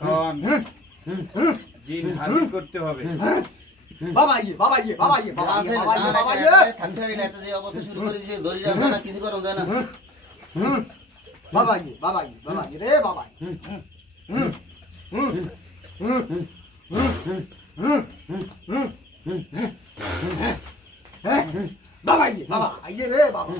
ধন জিন হাজির করতে হবে বাবা ইয়ে বাবা ইয়ে বাবা ইয়ে বাবা আছে বাবা ইয়ে বাবা ইয়ে থানথারি না যে অবস্থা শুরু করে দিয়েছে ধরে যাবে না কিছু করা যায় না বাবা ইয়ে বাবা ইয়ে বাবা ইয়ে রে বাবা বাবা ইয়ে বাবা ইয়ে রে বাবা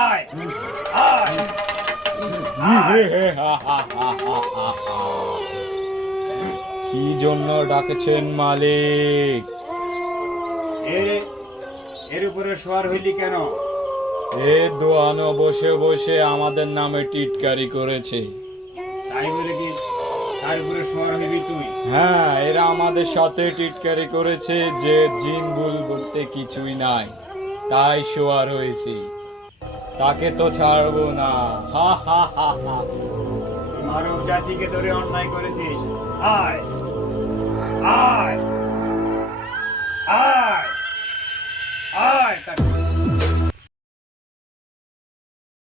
আয় আয় কি জন্য ডাকেছেন মালিক? এ এর উপরে সোয়ার হইলি কেন? এ দোয়ানো বসে বসে আমাদের নামে টিটকারি করেছে। তাই বলে কি তার উপরে সওয়ার হইবি তুই হ্যাঁ এরা আমাদের সাথে টিটকারি করেছে যে জিন ভুল বলতে কিছুই নাই। তাই শোয়ার হয়েছি। তাকে তো ছাড়বো না। হা হা হা হা। মানব জাতিকে ধরে অন্যায় করেছিস। আয়।